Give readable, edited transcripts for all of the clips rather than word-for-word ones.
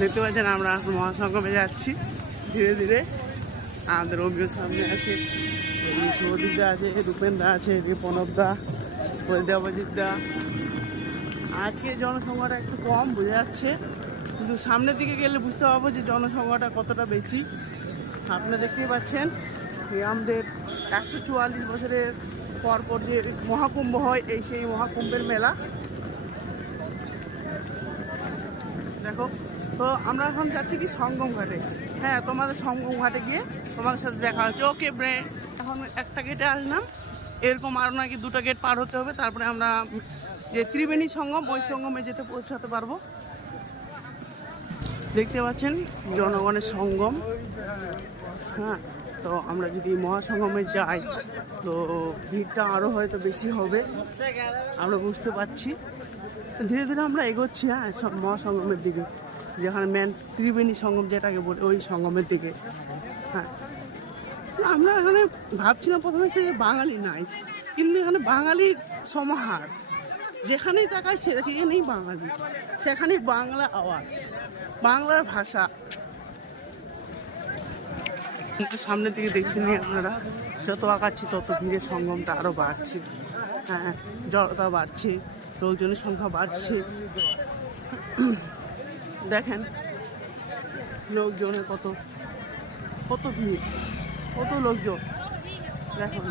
দেখতে পাচ্ছেন আমরা এখন মহাসঙ্গমে যাচ্ছি ধীরে ধীরে। আমাদের অভিযোগ সামনে আছে, শুভদীপদা আছে, রূপেনদা আছে, প্রণবদা, দেবজিৎদা। আজকে জনসংখ্যাটা একটু কম বোঝা যাচ্ছে, কিন্তু সামনের দিকে গেলে বুঝতে পারবো যে জনসংখ্যাটা কতটা বেশি। আপনারা দেখতেই পাচ্ছেন আমাদের 144 বছরের পরপর যে মহাকুম্ভ হয়, এই সেই মহাকুম্ভের মেলা। দেখো, তো আমরা এখন যাচ্ছি কি সঙ্গম ঘাটে। হ্যাঁ, তোমাদের সঙ্গম ঘাটে গিয়ে তোমাদের সাথে দেখা হচ্ছে। ওকে ব্রে, এখন একটা গেটে আসলাম, এরকম আরও নাকি 2টা গেট পার হতে হবে, তারপরে আমরা যে ত্রিবেণী সঙ্গম, ওই সঙ্গমে যেতে পৌঁছাতে পারবো। দেখতে পাচ্ছেন জনগণের সঙ্গম। হ্যাঁ, তো আমরা যদি মহাসঙ্গমে যাই তো ভিড়টা আরও হয়তো বেশি হবে, আমরা বুঝতে পারছি। ধীরে ধীরে আমরা এগোচ্ছি, হ্যাঁ, মহাসঙ্গমের দিকে, যেখানে মেন ত্রিবেণী সঙ্গম যেটাকে বলে, ওই সঙ্গমের দিকে। হ্যাঁ, আমরা এখানে ভাবছিলাম প্রথমে যে বাঙালি নাই, কিন্তু এখানে বাঙালির সমাহার। যেখানেই তাকায় সেখানেই বাঙালি, সেখানেই বাংলা আওয়াজ, বাংলার ভাষা। সামনের দিকে দেখছেন আপনারা, যত আগাচ্ছি তত ভিড়ের সঙ্গমটা আরও বাড়ছে। হ্যাঁ, জড়তা বাড়ছে, লোকজনের সংখ্যা বাড়ছে। দেখেন লোকজনের কত কত ভিড়, কত লোকজন। দেখুন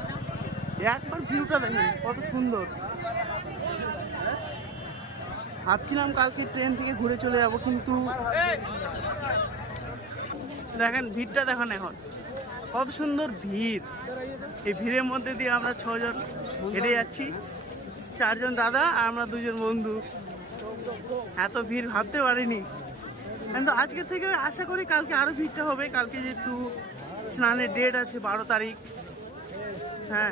একবার ভিউটা দেখেন কত সুন্দর। ভাবছিলাম কালকে ট্রেন থেকে ঘুরে চলে যাব, কিন্তু দেখেন ভিড়টা দেখুন এখন কত সুন্দর ভিড়। এই ভিড়ের মধ্যে দিয়ে আমরা 6 জন হেঁটে যাচ্ছি, 4 জন দাদা আর আমরা 2 জন বন্ধু। এত ভিড় ভাবতে পারিনি, কিন্তু আজকে থেকে আশা করি কালকে আরো ভিড়টা হবে। কালকে যেহেতু স্নানের ডেট আছে 12 তারিখ। হ্যাঁ।